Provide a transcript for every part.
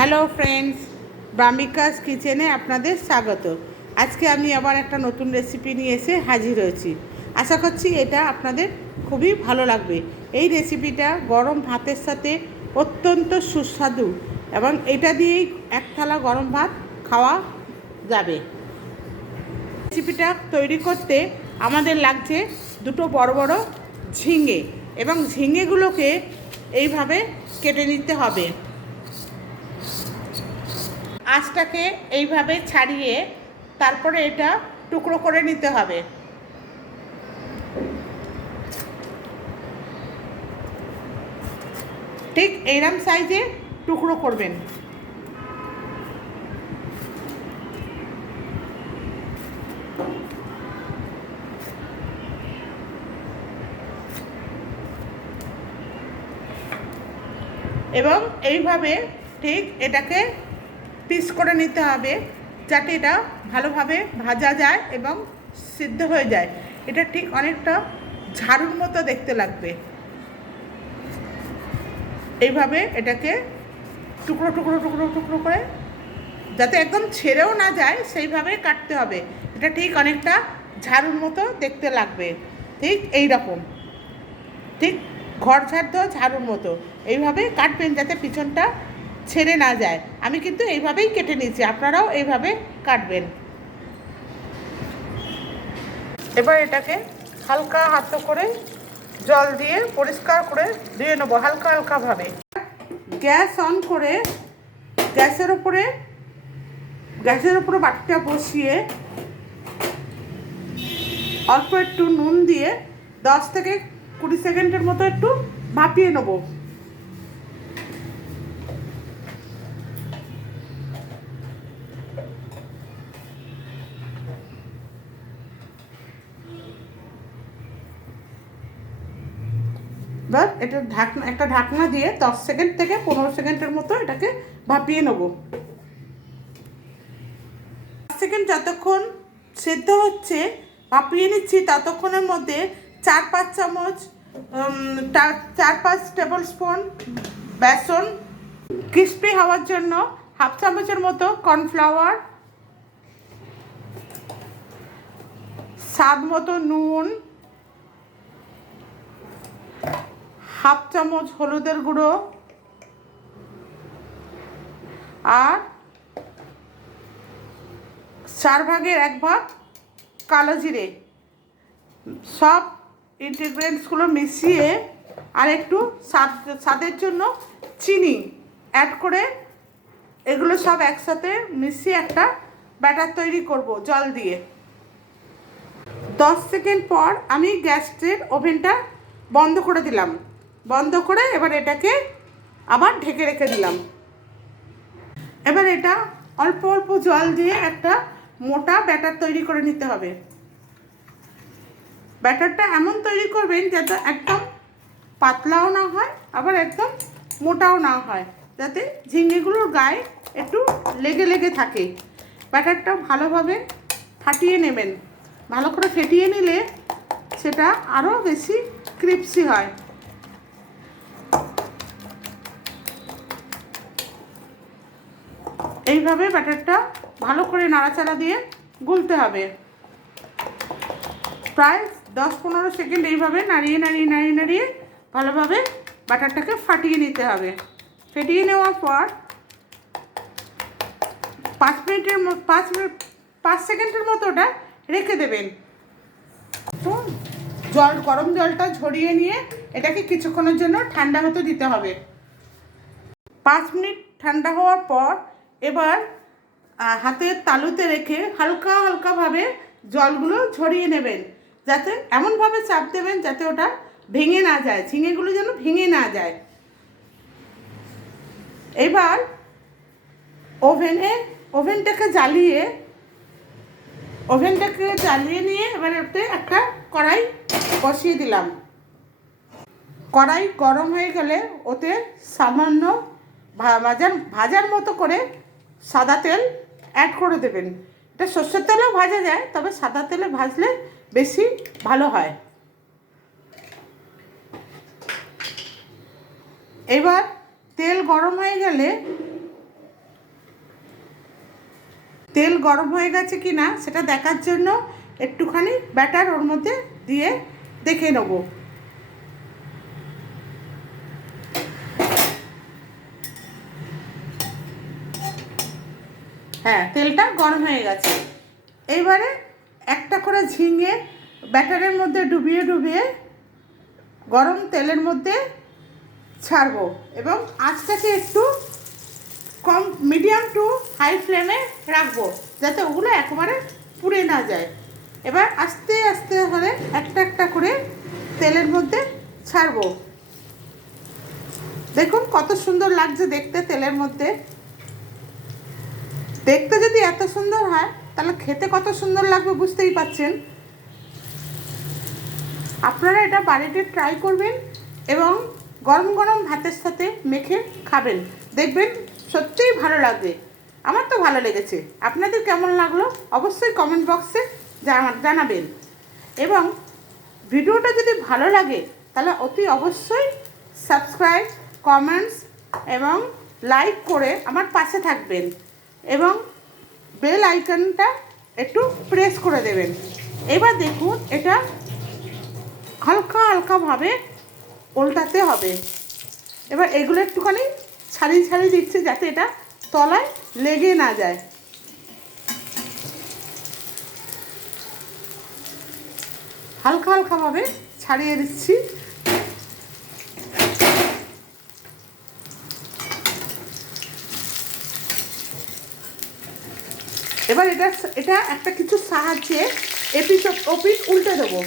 Hello friends, ব্রামিকাস কিচেনে আপনাদের স্বাগত। আজকে আমি আবার একটা নতুন রেসিপি নিয়ে এসে হাজির হয়েছি। আশা করছি এটা আপনাদের খুবই ভালো লাগবে। এই রেসিপিটা গরম ভাতের সাথে অত্যন্ত সুস্বাদু এবং এটা দিয়েই এক থালা গরম ভাত খাওয়া যাবে। রেসিপিটা তৈরি করতে আমাদের লাগছে দুটো বড় বড় ঝিঙে, এবং ঝিঙেগুলোকে এইভাবে কেটে নিতে হবে। আঁচটাকে এইভাবে ছাড়িয়ে তারপরে এটা টুকরো করে নিতে হবে। ঠিক এইরকম সাইজে টুকরো করবেন। এবং এইভাবে ঠিক এটাকে পিস করে নিতে হবে, যাতে এটা ভালোভাবে ভাজা যায় এবং সিদ্ধ হয়ে যায়। এটা ঠিক অনেকটা ঝাড়ুর মতো দেখতে লাগবে। এইভাবে এটাকে টুকরো টুকরো টুকরো টুকরো করে, যাতে একদম ছেড়েও না যায় সেইভাবে কাটতে হবে। এটা ঠিক অনেকটা ঝাড়ুর মতো দেখতে লাগবে, ঠিক এই রকম, ঠিক ঘর ঝাড় দেওয়া ঝাড়ুর মতো এইভাবে কাটবেন, যাতে পিছনটা ছেড়ে না যায়। আমি কিন্তু এইভাবেই কেটে নিয়েছি, আপনারাও এইভাবে কাটবেন। এবার এটাকে হালকা হাতে করে জল দিয়ে পরিষ্কার করে ধুয়ে নেবো হালকা হালকাভাবে। গ্যাস অন করে গ্যাসের উপরে বাটিটা বসিয়ে অল্প একটু নুন দিয়ে 10 থেকে 20 সেকেন্ডের মতো একটু ভাপিয়ে নেব। এবার এটা একটা ঢাকনা দিয়ে 10 সেকেন্ড থেকে 15 সেকেন্ডের মতো এটাকে ভাপিয়ে নেব। 10 সেকেন্ড যতক্ষণ সেদ্ধ হচ্ছে ভাপিয়ে নিচ্ছি, ততক্ষণের মধ্যে 4-5 টেবিল স্পুন বেসন, ক্রিস্পি হওয়ার জন্য হাফ চামচের মতো কর্নফ্লাওয়ার, স্বাদ মতো নুন, হাফ চামচ হলুদের গুঁড়ো আর 1/4 কালো জিরে, সব ইনগ্রিডিয়েন্টসগুলো মিশিয়ে আর একটু স্বাদের জন্য চিনি অ্যাড করে এগুলো সব একসাথে মিশিয়ে একটা ব্যাটার তৈরি করব জল দিয়ে। 10 সেকেন্ড পর আমি গ্যাসের ওভেনটা বন্ধ করে দিলাম। বন্ধ করে এবার এটাকে আবার ঢেকে রেখে দিলাম। এবার এটা অল্প অল্প জল দিয়ে একটা মোটা ব্যাটার তৈরি করে নিতে হবে। ব্যাটারটা এমন তৈরি করবেন যাতে একদম পাতলাও না হয়, আবার একদম মোটাও না হয়, যাতে ঝিঙেগুলোর গায়ে একটু লেগে লেগে থাকে। ব্যাটারটা ভালোভাবে ফাটিয়ে নেবেন। ভালো করে ফেটিয়ে নিলে সেটা আরও বেশি ক্রিপসি হয়। এইভাবে ব্যাটারটা ভালো করে নাড়াচাড়া দিয়ে গুলতে হবে। প্রায় 10-15 সেকেন্ড এইভাবে নাড়িয়ে নাড়িয়ে নাড়িয়ে নাড়িয়ে ভালোভাবে ব্যাটারটাকে ফাটিয়ে নিতে হবে। ফেটিয়ে নেওয়ার পর 5 সেকেন্ডের মতো ওটা রেখে দেবেন। তো গরম জলটা ঝরিয়ে নিয়ে এটাকে কিছুক্ষণের জন্য ঠান্ডা হতে দিতে হবে। 5 মিনিট ঠান্ডা হওয়ার পর এবার হাতের তালুতে রেখে হালকা হালকাভাবে জলগুলো ঝরিয়ে নেবেন, যাতে এমনভাবে চাপ দেবেন যাতে ওটা ভেঙে না যায়, ঝিঙেগুলো যেন ভেঙে না যায়। এবার ওভেনটাকে জ্বালিয়ে নিয়ে এবার ওতে একটা কড়াই বসিয়ে দিলাম। কড়াই গরম হয়ে গেলে ওতে সামান্য ভাজার মতো করে সাদা তেল অ্যাড করে দেবেন। এটা সর্ষের তেলেও ভাজা যায়, তবে সাদা তেলে ভাজলে বেশি ভালো হয়। এবার তেল গরম হয়ে গেলে তেল গরম হয়ে গেছে কি না সেটা দেখার জন্য একটুখানি ব্যাটার ওর মধ্যে দিয়ে দেখে নেব। হ্যাঁ, তেলটা গরম হয়ে গেছে। এইবারে একটা করে ঝিঙে ব্যাটারের মধ্যে ডুবিয়ে ডুবিয়ে গরম তেলের মধ্যে ছাড়বো এবং আঁচটাকে একটু কম, মিডিয়াম টু হাই ফ্লেমে রাখবো যাতে ওগুলো একেবারে পুড়ে না যায়। এবার আস্তে আস্তে করে একটা একটা করে তেলের মধ্যে ছাড়বো। দেখুন কত সুন্দর লাগছে দেখতে তেলের মধ্যে। দেখতে যদি এত সুন্দর হয় তাহলে খেতে কত সুন্দর লাগবে বুঝতেই পাচ্ছেন। আপনারা এটা বাড়িতে ট্রাই করবেন এবং গরম গরম ভাতের সাথে মেখে খাবেন, দেখবেন সত্যিই ভালো লাগবে। আমার তো ভালো লেগেছে, আপনাদের কেমন লাগলো অবশ্যই কমেন্ট বক্সে জানাবেন। এবং ভিডিওটা যদি ভালো লাগে তাহলে অতি অবশ্যই সাবস্ক্রাইব, কমেন্টস এবং লাইক করে আমার পাশে থাকবেন এবং বেল আইকনটা একটু প্রেস করে দেবেন। এবার দেখুন এটা হালকা হালকাভাবে উল্টাতে হবে। এবার এগুলো একটুখানি ছাড়িয়ে ছাড়িয়ে দিচ্ছি যাতে এটা তলায় লেগে না যায়। হালকা হালকাভাবে ছাড়িয়ে দিচ্ছি। এবার এটা একটা কিছু সাহায্যে এপিঠ ওপিঠ উল্টে দেবো।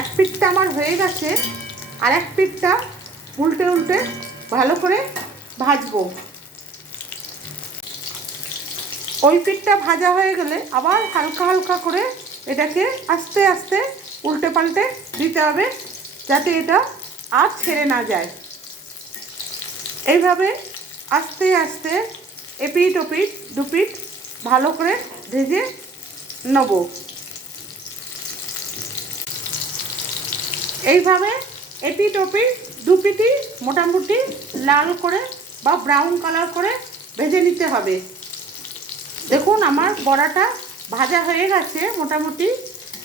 এক পিঠটা আমার হয়ে গেছে, আর এক পিঠটা উল্টে উল্টে ভালো করে ভাজবো। ওই পিঠটা ভাজা হয়ে গেলে আবার হালকা হালকা করে এটাকে আস্তে আস্তে উল্টে পাল্টে দিতে হবে যাতে এটা আর ছেড়ে না যায়। এইভাবে আস্তে আস্তে এপিঠ ওপিঠ দুপিঠ ভালো করে ভেজে নেব। এইভাবে এপিঠ ওপিঠ দুপিঠই মোটামুটি লাল করে বা ব্রাউন কালার করে ভেজে নিতে হবে। দেখুন আমার বড়াটা ভাজা হয়ে গেছে মোটামুটি।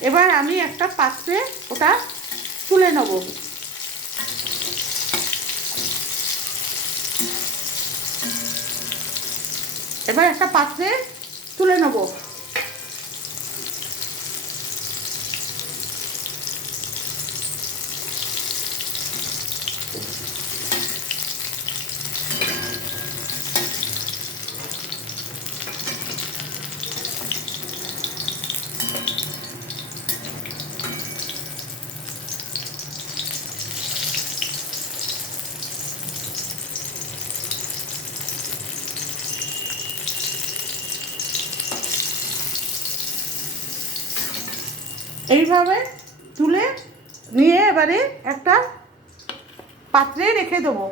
এবার আমি একটা পাত্রে ওটা তুলে নেব। এবার একটা পাত্রে তুলে নেব। এইভাবে তুলে নিয়ে এবারে একটা পাত্রে রেখে দেবো।